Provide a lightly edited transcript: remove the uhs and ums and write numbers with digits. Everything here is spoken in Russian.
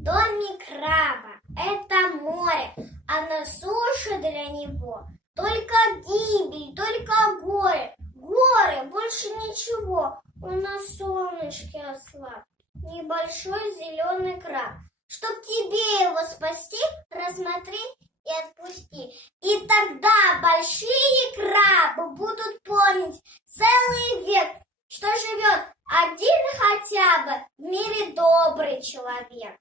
Домик краба – это море, а на суше для него только гибель, только горе. Горе, больше ничего. Он на солнышке ослаб. Небольшой зеленый краб. Чтоб тебе его спасти, рассмотри и отпусти. И тогда большие крабы будут помнить целый век, что живет один хотя бы в мире добрый человек.